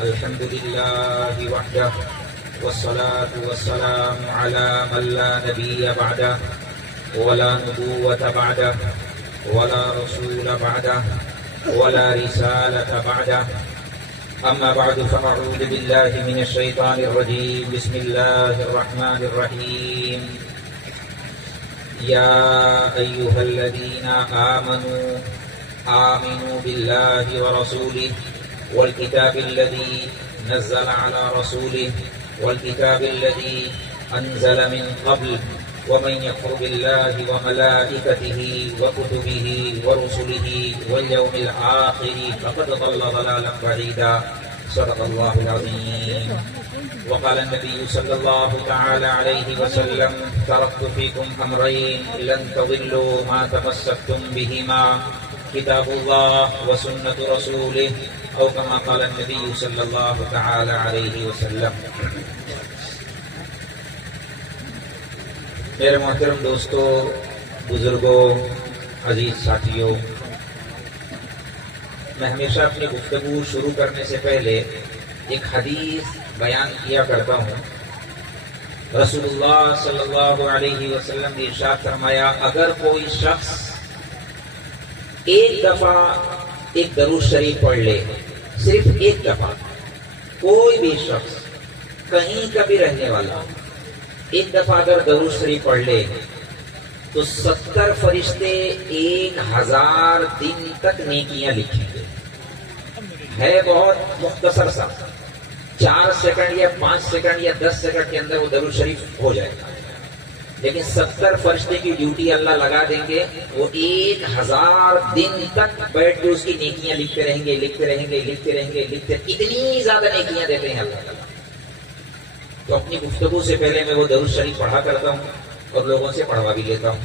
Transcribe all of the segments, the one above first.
الحمد لله وحده والصلاة والسلام على من لا نبي بعده ولا نبوة بعده ولا رسول بعده ولا رسالة بعده أما بعد فأعوذ بالله من الشيطان الرجيم بسم الله الرحمن الرحيم يا أيها الذين آمنوا بالله ورسوله والكتاب الذي نزل على رسوله والكتاب الذي أنزل من قبل ومن يكفر بالله وملائكته وكتبه ورسله واليوم الآخر فقد ضل ضلالا بعيدا صدق الله العظيم. وقال النبي صلى الله تعالى عليه وسلم تركت فيكم أمرين لن تضلوا ما تمسكتم بهما كتاب الله وسنة رسوله أو كما قال النبي صلى الله تعالى عليه وسلم. میرے محترم دوستو، بزرگوں، عزیز ساتھیوں، میں ہمیشہ اپنی گفتگو شروع کرنے سے پہلے ایک حدیث بیان کیا کرتا ہوں. رسول اللہ صلی اللہ علیہ وسلم نے ارشاد فرمایا، اگر کوئی شخص ایک دفعہ ایک درود شریف پڑھ لے، صرف ایک دفعہ، کوئی بھی شخص کہیں کا بھی رہنے والا ایک دفعہ اگر درود شریف پڑھ لے تو 70 فرشتے 1000 دن تک نیکیاں لکھیں گے. ہے بہت مختصر سا، 4 سیکنڈ یا 5 سیکنڈ یا 10 سیکنڈ کے اندر وہ درود شریف ہو جائے گا، لیکن 70 فرشتے کی ڈیوٹی اللہ لگا دیں گے. وہ 1000 دن تک بیٹھ کے اس کی نیکیاں لکھتے رہیں گے، اتنی زیادہ نیکیاں دیتے ہیں اللہ تعالیٰ. تو اپنی گفتگو سے پہلے میں وہ درود شریف پڑھا کرتا ہوں اور لوگوں سے پڑھوا بھی لیتا ہوں.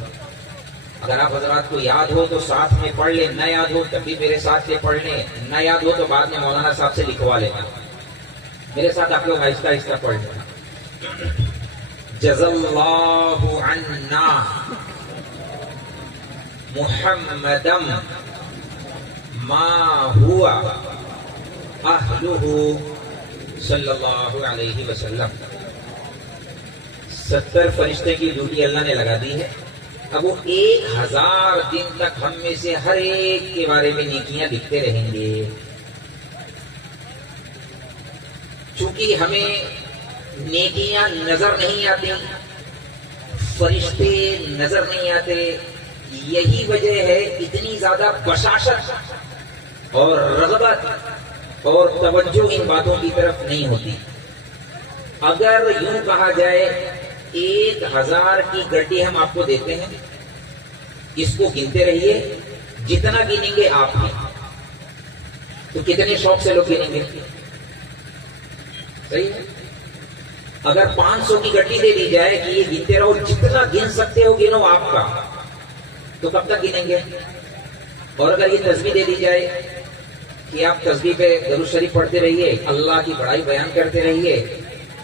اگر آپ حضرات کو یاد ہو تو ساتھ میں پڑھ لیں، نہ یاد ہو تب بھی میرے ساتھ سے پڑھ لیں، نہ یاد ہو تو بعد میں مولانا صاحب سے لکھوا لینا. میرے ساتھ آپ لوگ آہستہ آہستہ پڑھ لیں. جزا اللہ عنا محمدم ما ہوا اہلہ صلی اللہ علیہ وسلم. 70 فرشتے کی ڈیوٹی اللہ نے لگا دی ہے. اب وہ 1000 دن تک ہم میں سے ہر ایک کے بارے میں نیکیاں لکھتے رہیں گے. چونکہ ہمیں نیکیاں نظر نہیں آتی، فرشتے نظر نہیں آتے، یہی وجہ ہے اتنی زیادہ بشاشت اور رغبت اور توجہ ان باتوں کی طرف نہیں ہوتی. اگر یوں کہا جائے 1000 کی گڈی ہم آپ کو دیتے ہیں، اس کو گنتے رہیے، جتنا گنیں گے آپ ہیں تو کتنے شوق سے لوگ گنیں گے؟ صحیح ہے. اگر 500 کی گڈی دے دی جائے کہ یہ گنتے رہو، جتنا گن سکتے ہو گنو آپ کا، تو کب تک گنیں گے؟ اور اگر یہ تسبیح دے دی جائے کہ آپ تسبیح پہ درود شریف پڑھتے رہیے، اللہ کی بڑائی بیان کرتے رہیے،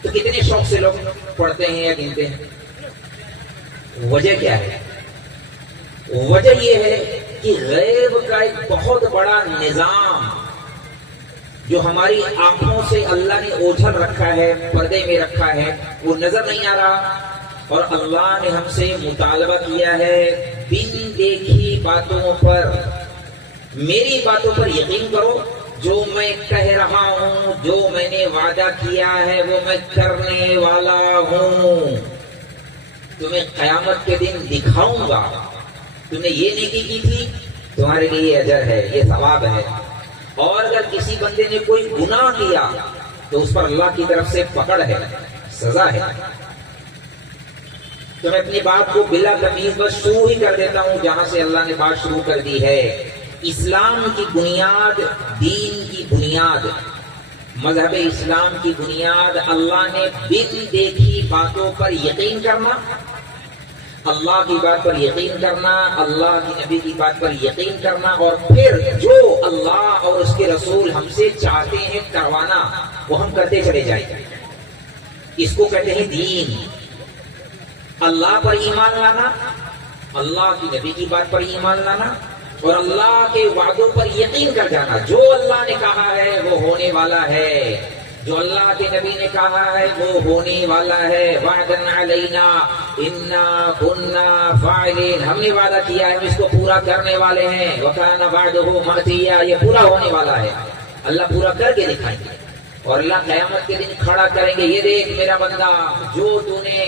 تو کتنے شوق سے لوگ پڑھتے ہیں یا گنتے ہیں؟ وجہ کیا ہے؟ وجہ یہ ہے کہ غیب کا ایک بہت بڑا نظام جو ہماری آنکھوں سے اللہ نے اوجھل رکھا ہے، پردے میں رکھا ہے، وہ نظر نہیں آ رہا. اور اللہ نے ہم سے مطالبہ کیا ہے بن دیکھی باتوں پر، میری باتوں پر یقین کرو، جو میں کہہ رہا ہوں، جو میں نے وعدہ کیا ہے وہ میں کرنے والا ہوں. تمہیں قیامت کے دن دکھاؤں گا، تم نے یہ نیکی کی تھی، تمہارے لیے یہ اجر ہے، یہ ثواب ہے. اور اگر کسی بندے نے کوئی گناہ کیا تو اس پر اللہ کی طرف سے پکڑ ہے، سزا ہے. تو میں اپنی بات کو بلا تمیز بس شروع ہی کر دیتا ہوں جہاں سے اللہ نے بات شروع کر دی ہے. اسلام کی بنیاد، دین کی بنیاد، مذہب اسلام کی بنیاد اللہ نے بن دیکھی باتوں پر یقین کرنا، اللہ کی بات پر یقین کرنا، اللہ کی نبی کی بات پر یقین کرنا، اور پھر جو اللہ اور اس کے رسول ہم سے چاہتے ہیں کروانا وہ ہم کرتے چلے جائیں. اس کو کہتے ہیں دین. اللہ پر ایمان لانا، اللہ کی نبی کی بات پر ایمان لانا، اور اللہ کے وعدوں پر یقین کر جانا. جو اللہ نے کہا ہے وہ ہونے والا ہے، جو اللہ کے نبی نے کہا ہے وہ ہونے والا ہے. وعدن علینا انا کنا فاعلین، ہم نے وعدہ کیا ہے، ہم اس کو پورا کرنے والے ہیں. وکان وعدہ مأتیا، یہ پورا ہونے والا ہے. اللہ پورا کر کے دکھائیں گے، اور اللہ قیامت کے دن کھڑا کریں گے. یہ دیکھ میرا بندہ، جو تو نے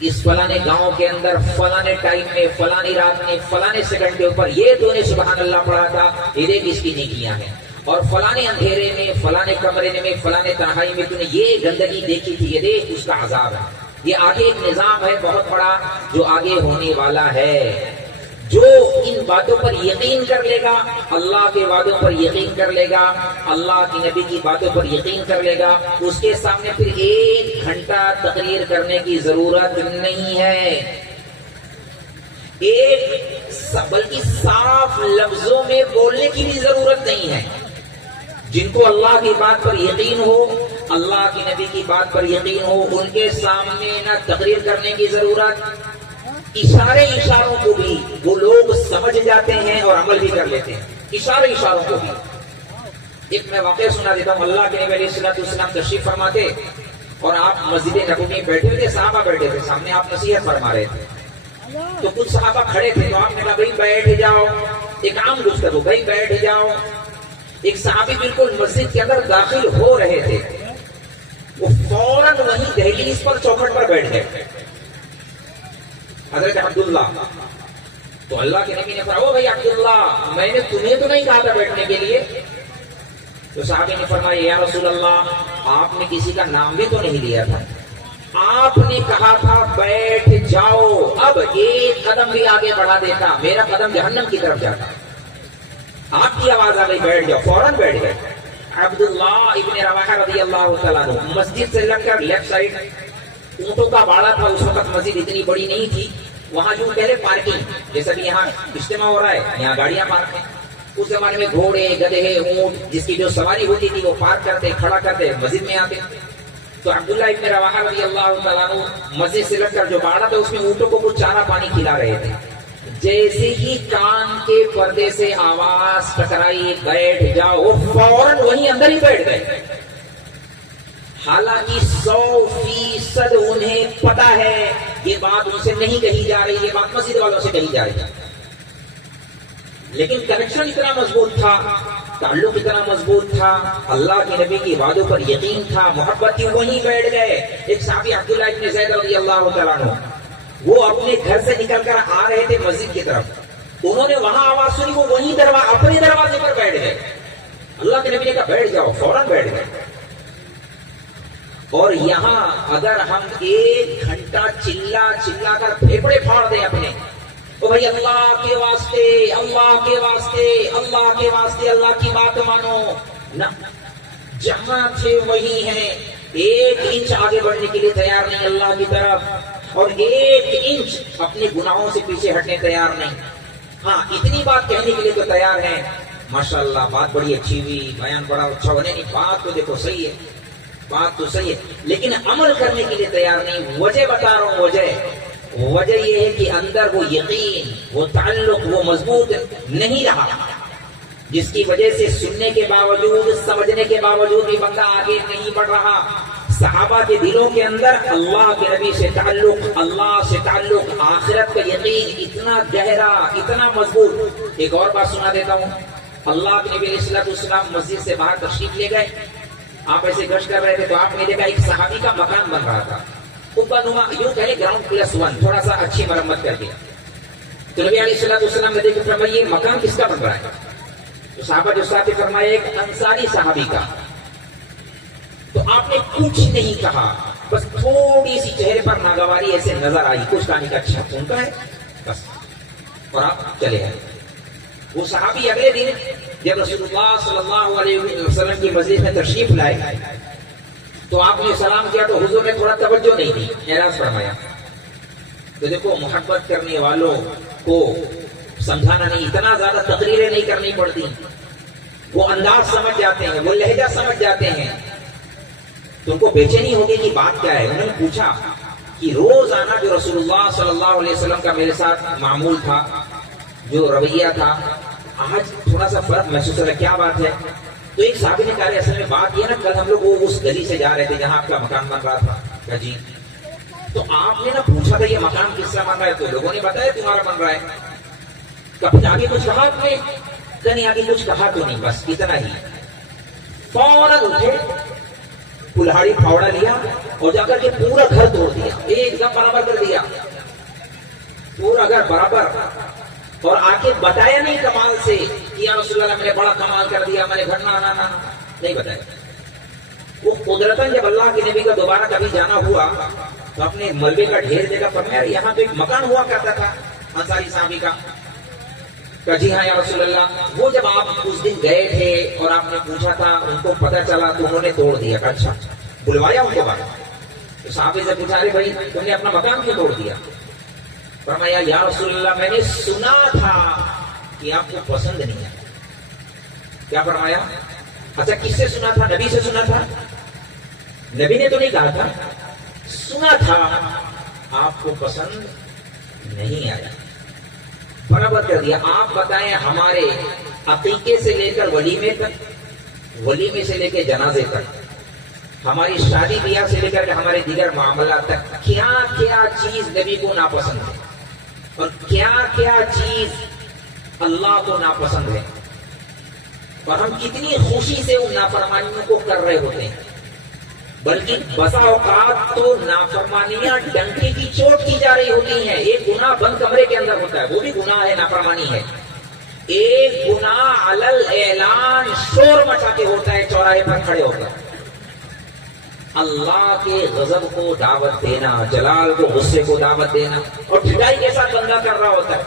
اس فلانے گاؤں کے اندر فلانے ٹائم میں فلانی رات میں فلانے سیکنڈ کے اوپر یہ تو نے سبحان اللہ پڑھا تھا، یہ دیکھ اس کی نیکیاں ہیں. اور فلانے اندھیرے میں فلانے کمرے میں فلانے تنہائی میں تو نے یہ گندگی دیکھی تھی، یہ دیکھ اس کا عذاب ہے. یہ آگے ایک نظام ہے بہت بڑا جو آگے ہونے والا ہے. جو ان باتوں پر یقین کر لے گا، اللہ کے وعدوں پر یقین کر لے گا، اللہ کی نبی کی باتوں پر یقین کر لے گا، اس کے سامنے پھر 1 گھنٹہ تقریر کرنے کی ضرورت نہیں ہے. بلکہ صاف لفظوں میں بولنے کی بھی ضرورت نہیں ہے. جن کو اللہ کی بات پر یقین ہو، اللہ کی نبی کی بات پر یقین ہو، ان کے سامنے نہ تقریر کرنے کی ضرورت. اشاروں کو بھی وہ لوگ سمجھ جاتے ہیں اور عمل بھی کر لیتے ہیں. اشاروں کو بھی. ایک میں واقعہ سنا دیتا ہوں. اللہ کے نبی علیہ الصلوۃ والسلام تشریف فرماتے اور آپ مسجد نبوی میں بیٹھے ہوئے تھے، صحابہ بیٹھے تھے، سامنے آپ نصیحت فرما رہے تھے. تو کچھ صحابہ کھڑے تھے، تو آپ نے کہا بھائی بیٹھ جاؤ. ایک عام گفتگو، بھائی بیٹھ جاؤ. ایک صحابی بالکل مسجد کے اندر داخل ہو رہے تھے، وہ فوراً وہیں دہلیز پر چوکھٹ پر بیٹھ گئے. حضرت عبداللہ. تو اللہ کے نبی نے فرمایا، او بھائی عبداللہ، میں نے تمہیں تو نہیں کہا تھا بیٹھنے کے لیے. تو صحابی نے فرمایا، یا رسول اللہ، آپ نے کسی کا نام بھی تو نہیں لیا تھا، آپ نے کہا تھا بیٹھ جاؤ. اب 1 قدم بھی آگے بڑھا دیتا، میرا قدم جہنم کی طرف جاتا. آپ کی آواز آ گئی بیٹھ جاؤ، فوراً بیٹھ گئے. عبداللہ ابن رواحہ رضی اللہ تعالیٰ عنہ مسجد سے لگ کر لیفٹ سائڈ اونٹوں کا باڑا تھا. اس وقت مسجد اتنی بڑی نہیں تھی، وہاں جو پہلے پارکنگ، جیسا کہ یہاں اجتماع ہو رہا ہے، یہاں گاڑیاں پارک ہیں. اس زمانے میں گھوڑے، گدھے، اونٹ جس کی جو سواری ہوتی تھی وہ پارک کرتے، کھڑا کرتے، مسجد میں آتے. تو عبداللہ ابن رواحہ رضی اللہ تعالیٰ عنہ مسجد سے لگ کر جو باڑا تھا اس میں اونٹوں کو کچھ چارہ پانی کھلا رہے تھے. جیسے ہی کان کے پردے سے آواز ٹکرائی بیٹھ جاؤ، وہ فوراً وہیں اندر ہی بیٹھ گئے. حالانکہ 100% انہیں پتا ہے یہ بات ان سے نہیں کہی جا رہی، یہ بات مسجد والوں سے کہی جا رہی ہے. لیکن کنیکشن اتنا مضبوط تھا، تعلق اتنا مضبوط تھا، اللہ کے نبی کی وعدوں پر یقین تھا، محبت تھی، وہیں بیٹھ گئے. ایک صحابی عبداللہ ابن زید رضی اللہ تعالیٰ عنہ، وہ اپنے گھر سے نکل کر آ رہے تھے مسجد کی طرف. انہوں نے وہاں آواز سنی، وہ وہیں اپنے دروازے پر بیٹھ گئے. اللہ کے نبی نے کہا بیٹھ جاؤ، فوراً بیٹھ گئے. اور یہاں اگر ہم 1 گھنٹہ چلا کر پھیپڑے پھاڑ دیں اپنے، تو بھائی اللہ کے واسطے، اللہ کے واسطے، اللہ کے واسطے، اللہ کی بات مانو نہ، جہاں تھے وہی ہیں. 1 انچ آگے بڑھنے کے لیے تیار نہیں اللہ کی طرف، اور 1 انچ اپنے گناہوں سے پیچھے ہٹنے تیار نہیں. ہاں اتنی بات کہنے کے لیے تو تیار ہیں، ماشاءاللہ بات بڑی اچھی ہوئی، بیان بڑا اچھا ہونے کی، بات تو دیکھو صحیح ہے، بات تو صحیح ہے، لیکن عمل کرنے کے لیے تیار نہیں. وجہ بتا رہا ہوں، وجہ یہ ہے کہ اندر وہ یقین، وہ تعلق، وہ مضبوط نہیں رہا، جس کی وجہ سے سننے کے باوجود، سمجھنے کے باوجود بھی بندہ آگے نہیں بڑھ رہا. صحابہ کے دلوں کے اندر اللہ کے نبی سے تعلق، اللہ سے تعلق، آخرت کا یقین اتنا گہرا، اتنا مضبوط. ایک اور بات سنا دیتا ہوں. اللہ کے نبی علیہ الصلوۃ والسلام مسجد سے باہر تشریف لے گئے، آپ ایسے گشت کر رہے تھے، تو آپ نے دیکھا ایک صحابی کا مکان بن رہا تھا، اوپر نما، یوں کہے +1، تھوڑا سا اچھی مرمت کر کے. تو نبی علیہ الصلوۃ والسلام نے دیکھا، فرمایا یہ مکان کس کا بن رہا ہے؟ تو صحابہ جو ساتھ فرمایا ایک انصاری صحابی کا. تو آپ نے کچھ نہیں کہا، بس تھوڑی سی چہرے پر ناگواری ایسے نظر آئی، کچھ کہانی کا اچھا ان کا ہے بس، اور آپ چلے گئے. وہ صحابی اگلے دن جب رسول اللہ صلی اللہ علیہ وسلم کی مسجد میں تشریف لائے تو آپ نے سلام کیا، تو حضور نے تھوڑا توجہ نہیں دی، اعراض فرمایا. تو دیکھو محبت کرنے والوں کو سمجھانا نہیں، اتنا زیادہ تقریریں نہیں کرنی پڑتی، وہ انداز سمجھ جاتے ہیں، وہ لہجہ سمجھ جاتے ہیں. تو ان کو بے چینی ہوگی کہ بات کیا ہے. انہوں نے پوچھا کہ روزانہ جو رسول اللہ صلی اللہ علیہ وسلم کا میرے ساتھ معمول تھا جو رویہ تھا آج تھوڑا سا فرق محسوس ہو رہا ہے. کیا بات ہے؟ تو ایک صحابی نے کہا اصل میں بات یہ نا کل ہم لوگ اس گلی سے جا رہے تھے جہاں آپ کا مکان بن رہا تھا. کہا جی. تو آپ نے نا پوچھا تھا یہ مکان کس سے بن رہا ہے تو لوگوں نے بتایا تمہارا بن رہا ہے. کبھی آگے کچھ کہا آپ نے؟ کہیں آگے کچھ کہا تو نہیں, بس اتنا ہی. فوراً اٹھے, کلہاڑی پھاوڑا لیا اور جا کر کے پورا گھر توڑ دیا, ایک دم برابر کر دیا پورا گھر برابر. اور آگے بتایا نہیں کمال سے کہ یا رسول اللہ میں نے بڑا کمال کر دیا, میں نے گھر نہ نہیں بتایا. وہ قدرتاً جب اللہ کے نبی کا دوبارہ کبھی جانا ہوا تو اپنے ملبے کا ڈھیر دے کر فرمایا یہاں تو ایک مکان ہوا کرتا تھا انصاری صحابی کا. کہ جی ہاں یا رسول اللہ, وہ جب آپ اس دن گئے تھے اور آپ نے پوچھا تھا ان کو پتہ چلا تو انہوں نے توڑ دیا. کہ اچھا, بلوایا ان کے بعد تو صحابی سے پوچھا رہے بھائی تم نے اپنا مکان کیوں توڑ دیا؟ فرمایا یا رسول اللہ میں نے سنا تھا کہ آپ کو پسند نہیں ہے. کیا فرمایا؟ اچھا کس سے سنا تھا؟ نبی سے سنا تھا؟ نبی نے تو نہیں کہا تھا, سنا تھا آپ کو پسند نہیں آیا. برابر کر دیا. آپ بتائیں ہمارے عقیقے سے لے کر ولیمے تک, ولیمے سے لے کے جنازے تک, ہماری شادی بیاہ سے لے کر کے ہمارے دیگر معاملات تک کیا کیا چیز نبی کو ناپسند ہے اور کیا کیا چیز اللہ کو ناپسند ہے, اور ہم کتنی خوشی سے ان نافرمانیوں کو کر رہے ہوتے ہیں. بلکہ بسا اوقات تو نافرمانیاں ڈنکے کی چوٹ کی جا رہی ہوتی ہیں. ایک گناہ بند کمرے کے اندر ہوتا ہے, وہ بھی گناہ ہے, نافرمانی ہے. ایک گناہ علل اعلان شور مچا کے ہوتا ہے چوراہے پر کھڑے ہو کر. اللہ کے غضب کو دعوت دینا, جلال کو غصے کو دعوت دینا, اور ٹھٹائی کے ساتھ بندہ کر رہا ہوتا ہے.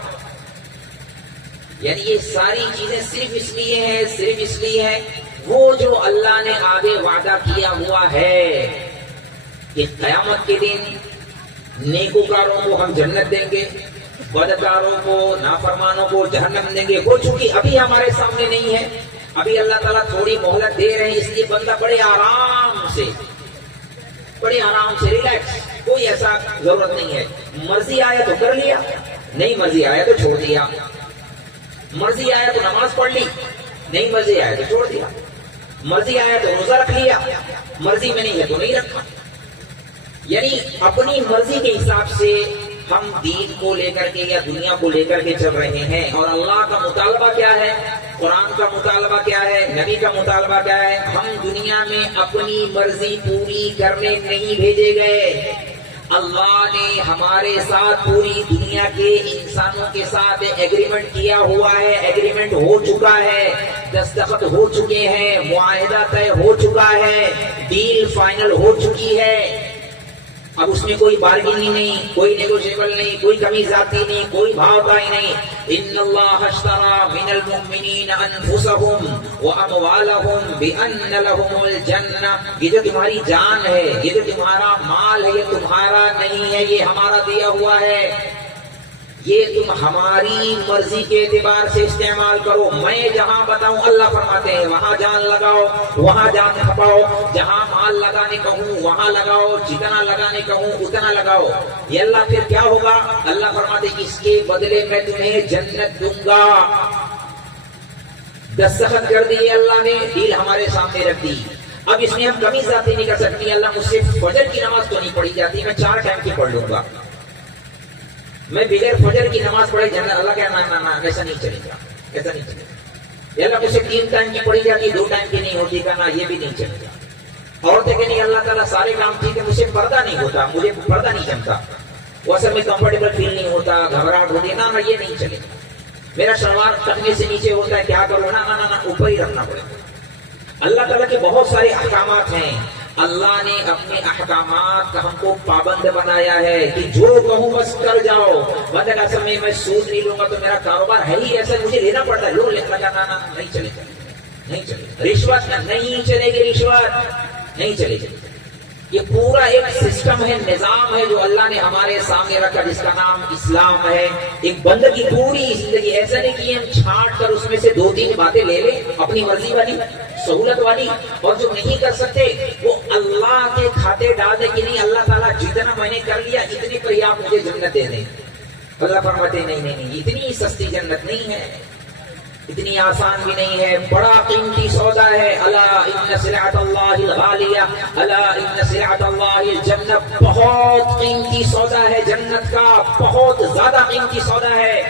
یعنی یہ ساری چیزیں صرف اس لیے ہے وہ جو اللہ نے آگے وعدہ کیا ہوا ہے کہ قیامت کے دن نیکوکاروں کو ہم جنت دیں گے, بدکاروں کو, نافرمانوں کو جہنم دیں گے. وہ چونکہ ابھی ہمارے سامنے نہیں ہے, ابھی اللہ تعالیٰ تھوڑی مہلت دے رہے ہیں, اس لیے بندہ بڑے آرام سے ریلیکس, کوئی ایسا ضرورت نہیں ہے. مرضی آیا تو کر لیا, نہیں مرضی آیا تو چھوڑ دیا. مرضی آیا تو نماز پڑھ لی, نہیں مرضی آیا تو چھوڑ دیا. مرضی آیا تو روزہ رکھ لیا, مرضی میں نہیں ہے تو نہیں رکھا. یعنی اپنی مرضی کے حساب سے ہم دین کو لے کر کے یا دنیا کو لے کر کے چل رہے ہیں. اور اللہ کا مطالبہ کیا ہے, قرآن کا مطالبہ کیا ہے, نبی کا مطالبہ کیا ہے؟ ہم دنیا میں اپنی مرضی پوری کرنے نہیں بھیجے گئے. اللہ نے ہمارے ساتھ پوری دنیا کے انسانوں کے ساتھ ایگریمنٹ کیا ہوا ہے, ایگریمنٹ ہو چکا ہے, دستخط ہو چکے ہیں, معاہدہ طے ہو چکا ہے, ڈیل فائنل ہو چکی ہے. اب اس میں کوئی بارگیننگ نہیں, کوئی نیگوشیبل نہیں, کوئی کمی ذاتی نہیں, کوئی بھاؤ تائی نہیں. ان اللہ اشترى من المؤمنین انفسهم واموالهم بان لهم الجنہ. یہ جو تمہاری جان ہے, یہ جو تمہارا مال ہے, یہ تمہارا نہیں ہے, یہ ہمارا دیا ہوا ہے. یہ تم ہماری مرضی کے اعتبار سے استعمال کرو. میں جہاں بتاؤں اللہ فرماتے ہیں وہاں جان لگاؤ, وہاں جان کھپاؤ, جہاں مال لگانے کہوں وہاں لگاؤ, جتنا لگانے کہوں اتنا لگاؤ. یہ اللہ پھر کیا ہوگا؟ اللہ فرماتے اس کے بدلے میں تمہیں جنت دوں گا. دستخط کر دیے اللہ نے, ڈیل ہمارے سامنے رکھ دی. اب اس میں ہم کمی ذاتی نہیں کر سکتی. اللہ مجھ سے فجر کی نماز تو نہیں پڑھی جاتی, میں 4 ٹائم کی پڑھ لوں گا. میں بغیر فجر کی نماز پڑھے جانا, اللہ کیا نا ایسا نہیں چلے گا, ایسا نہیں چلے گا. اللہ مجھ سے 3 ٹائم کی پڑھی جاتی, 2 ٹائم کی نہیں ہوتی, کہنا یہ بھی نہیں چلے گا. عورتیں کہ نہیں اللہ تعالیٰ سارے کام ٹھیک ہے, مجھ سے پردہ نہیں ہوتا, مجھے پردہ نہیں جمتا, وہ اصل میں کمفرٹیبل فیل نہیں ہوتا, گھبراہٹ ہوتی ہے, نہ یہ نہیں چلے گا. میرا شلوار ٹخنے سے نیچے ہوتا ہے, کیا کروں, نہ اوپر ہی رکھنا پڑے گا. اللہ تعالیٰ کے بہت سارے احکامات ہیں. اللہ نے اپنے احکامات کا ہم کو پابند بنایا ہے کہ جو کہوں بس کر جاؤ. بندہ کا اصل میں سود نہیں لوں گا تو میرا کاروبار ہے ہی ایسا, مجھے لینا پڑتا ہے, لو لینا جانا نہیں چلے گا, نہیں چلے گا. رشوت نہیں چلے گی, رشوت نہیں چلے گی. یہ پورا ایک سسٹم ہے, نظام ہے جو اللہ نے ہمارے سامنے رکھا, جس کا نام اسلام ہے. ایک بندے کی پوری زندگی ایسا نہیں کہ ہم چھانٹ کر اس میں سے 2-3 باتیں لے لیں اپنی مرضی والی, سہولت والی, اور جو نہیں کر سکتے وہ اللہ کے کھاتے ڈال دے کہ نہیں اللہ تعالیٰ جتنا میں نے کر لیا اتنے پر ہی آپ مجھے جنت دے دیں. اللہ فرماتے نہیں نہیں نہیں، اتنی سستی جنت نہیں ہے، اتنی آسان بھی نہیں ہے، بڑا قیمتی سودا ہے۔ الا ان سلعۃ اللہ الغالیہ، الا ان سلعۃ اللہ الجنہ، بہت قیمتی سودا ہے جنت کا، بہت زیادہ قیمتی سودا ہے۔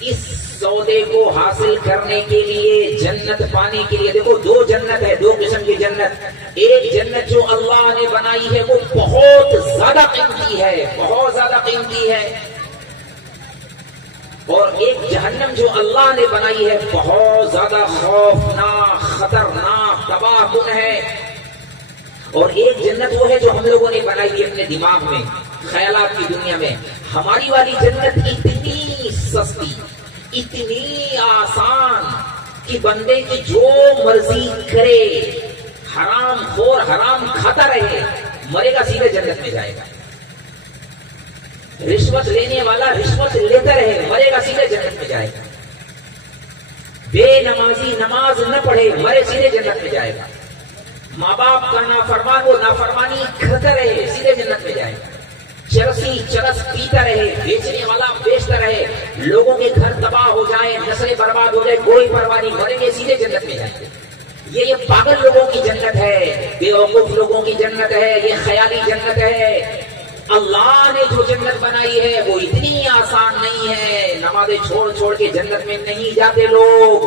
اس سودے کو حاصل کرنے کے لیے، جنت پانے کے لیے، دیکھو دو جنت ہے، دو قسم کی جنت۔ ایک جنت جو اللہ نے بنائی ہے وہ بہت زیادہ قیمتی ہے، بہت زیادہ قیمتی ہے، اور ایک جہنم جو اللہ نے بنائی ہے بہت زیادہ خوفناک، خطرناک، تباہ کن ہے۔ اور ایک جنت وہ ہے جو ہم لوگوں نے بنائی ہے اپنے دماغ میں، خیالات کی دنیا میں۔ ہماری والی جنت اتنی سستی، اتنی آسان کہ بندے کی جو مرضی کرے، حرام خور حرام کھاتا رہے، مرے گا سیدھے جنت میں جائے گا۔ رشوت لینے والا رشوت لیتا رہے، مرے گا سیدھے جنت میں جائے گا۔ بے نمازی نماز نہ پڑھے، مرے سیدھے جنت میں جائے گا۔ ماں باپ کا نافرمان وہ نافرمانی کرتا رہے، سیدھے جنت میں جائے گا۔ چرسی چرس پیتا رہے، بیچنے والا بیچتا رہے، لوگوں کے گھر تباہ ہو جائیں، نسلیں برباد ہو جائے، کوئی پرواہ نہیں، مریں گے سیدھے جنت میں جائیں گے۔ یہ پاگل لوگوں کی جنت ہے، بے وقوف لوگوں کی جنت ہے، یہ خیالی جنت ہے۔ اللہ نے جو جنت بنائی ہے وہ اتنی آسان نہیں ہے، نمازیں چھوڑ چھوڑ کے جنت میں نہیں جاتے لوگ،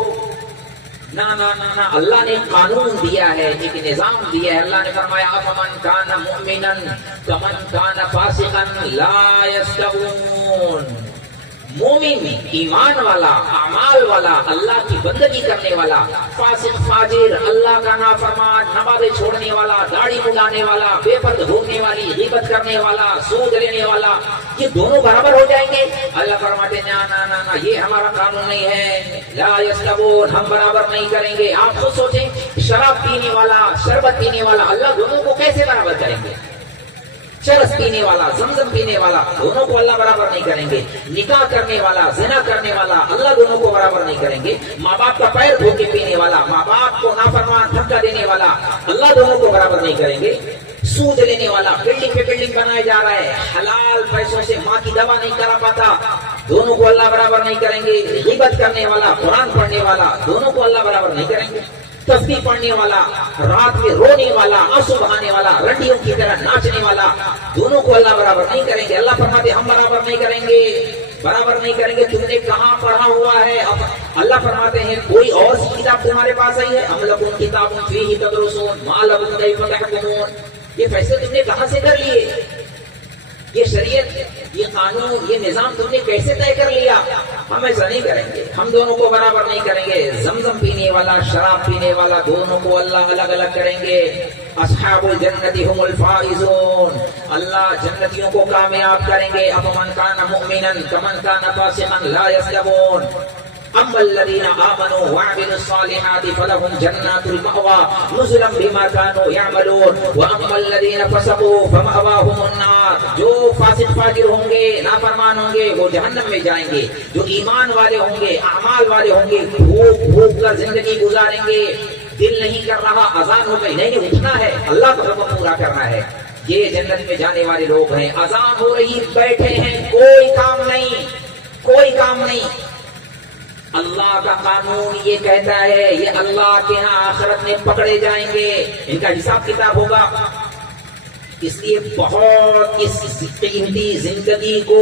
نہ نہ نہ نہ، اللہ نے قانون دیا ہے، ایک نظام دیا ہے۔ اللہ نے فرمایا افمن کان مؤمنا کمن کان فاسقا لا یستوون، مومن ایمان والا، اعمال والا، اللہ کی بندگی کرنے والا، فاسق فاجر، اللہ کا نافرمان، نمازیں چھوڑنے والا، داڑھی مڈانے والا، بے پرد گھومنے والی، غیبت کرنے والا، سود لینے والا، یہ دونوں برابر ہو جائیں گے؟ اللہ فرماتے ہیں نہ نہ نہ، یہ ہمارا قانون نہیں ہے، لا یستوون، ہم برابر نہیں کریں گے۔ آپ خود سوچیں، شراب پینے والا، شربت پینے والا، اللہ دونوں کو کیسے برابر کریں گے؟ چرس پینے والا، زمزم پینے والا، دونوں کو اللہ برابر نہیں کریں گے۔ نکاح کرنے والا، زنا کرنے والا، اللہ دونوں کو برابر نہیں کریں گے۔ ماں باپ کا پیر دھو کے پینے والا، ماں باپ کو نافرمان دھکا دینے والا، اللہ دونوں کو برابر نہیں کریں گے۔ سود لینے والا، بلڈنگ پہ بلڈنگ بنایا جا رہا ہے، حلال پیسوں سے ماں کی دوا نہیں کرا پاتا، دونوں کو اللہ برابر نہیں کریں گے۔ غیبت کرنے والا، قرآن پڑھنے والا، دونوں کو اللہ برابر نہیں کریں گے۔ تسبیح پڑھنے والا، رات میں رونے والا، آنسو بہانے والا، رنڈیوں کی طرح ناچنے والا، دونوں کو اللہ برابر نہیں کریں گے۔ اللہ فرماتے ہم برابر نہیں کریں گے، برابر نہیں کریں گے۔ تم نے کہاں پڑھا ہوا ہے؟ اللہ فرماتے ہیں کوئی اور سی کتاب تمہارے پاس آئی ہے؟ ام لکم کتاب فیہ تدرسون ما لکم کیف تحکمون، یہ فیصلے تم نے کہاں سے کر لیے؟ یہ شریعت، یہ قانون، یہ نظام تم نے کیسے طے کر لیا؟ ہم ایسا نہیں کریں گے، ہم دونوں کو برابر نہیں کریں گے۔ زمزم پینے والا، شراب پینے والا، دونوں کو اللہ الگ الگ کریں گے۔ اصحاب الجنت هم الفائزون، اللہ جنتیوں کو کامیاب کریں گے۔ افمن کان مؤمنا کمن کان فاسقا لا یستوون، اما الذين آمنوا وعملوا الصالحات فلهم جنات المأوى نزلا بما كانوا يعملون واما الذين فسقوا فمأواهم النار، جو فاسق فاجر ہوں گے، نافرمان ہوں گے، وہ جہنم میں جائیں گے۔ جو ایمان والے ہوں گے، اعمال والے ہوں گے، بھوک بھوک کر زندگی گزاریں گے۔ دل نہیں کر رہا، اذان ہو گئی، نہیں اٹھنا ہے، اللہ کا حکم پورا کرنا ہے، یہ جنت میں جانے والے لوگ ہیں۔ اذان ہو رہی، بیٹھے ہیں، کوئی کام نہیں، کوئی کام نہیں۔ اللہ کا قانون یہ کہتا ہے، یہ اللہ کے ہاں آخرت میں پکڑے جائیں گے، ان کا حساب کتاب ہوگا۔ اس لیے بہت اس قیمتی زندگی کو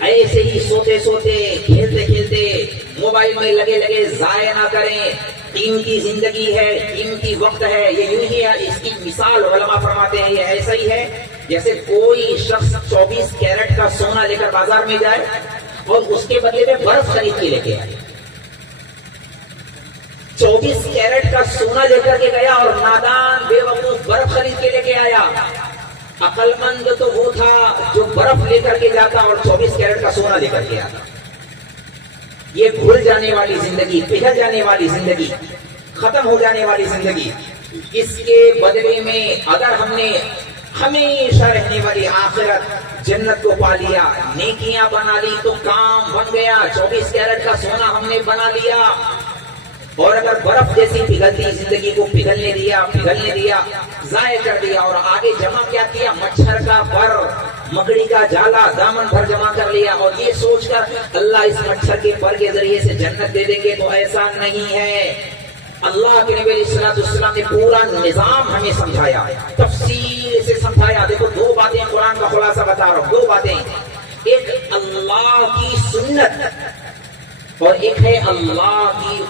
ایسے ہی سوتے سوتے، کھیلتے کھیلتے، موبائل میں لگے لگے ضائع نہ کریں۔ قیمتی زندگی ہے، قیمتی وقت ہے، یہ یوں ہی ہے۔ اس کی مثال علماء فرماتے ہیں، یہ ایسا ہی ہے جیسے کوئی شخص 24 کیرٹ کا سونا لے کر بازار میں جائے اور اس کے بدلے میں برف خرید کے لے کے آئے۔ 24 کیرٹ کا سونا لے کر کے گیا اور نادان بے وقوف برف خرید کے لے کے آیا۔ عقل مند تو وہ تھا جو برف لے کر کے جاتا اور 24 کیرٹ کا سونا لے کر کے آتا۔ یہ بھول جانے والی زندگی، پگھل جانے والی زندگی، ختم ہو جانے والی زندگی، اس کے بدلے میں اگر ہم نے ہمیشہ رہنے والی آخرت جنت کو پا لیا، نیکیاں بنا لی تو کام بن گیا۔ 24 کیرٹ کا سونا ہم نے بنا لیا، اور اگر برف جیسی پگھلتی زندگی کو پگھلنے دیا، ضائع کر دیا، اور آگے جمع کیا، مچھر کا پر، مکڑی کا جالا دامن بھر جمع کر لیا مچھر اللہ اس مچھر کے پر کے ذریعے سے جنت دے دیں گے، تو ایسا نہیں ہے۔ اللہ کے نبی علیہ السلام نے پورا نظام ہمیں سمجھایا، تفصیل سے سمجھایا۔ دیکھو دو باتیں قرآن کا خلاصہ بتا رہا ہوں، دو باتیں، ایک اللہ کی سنت اور ایک ہے اللہ کی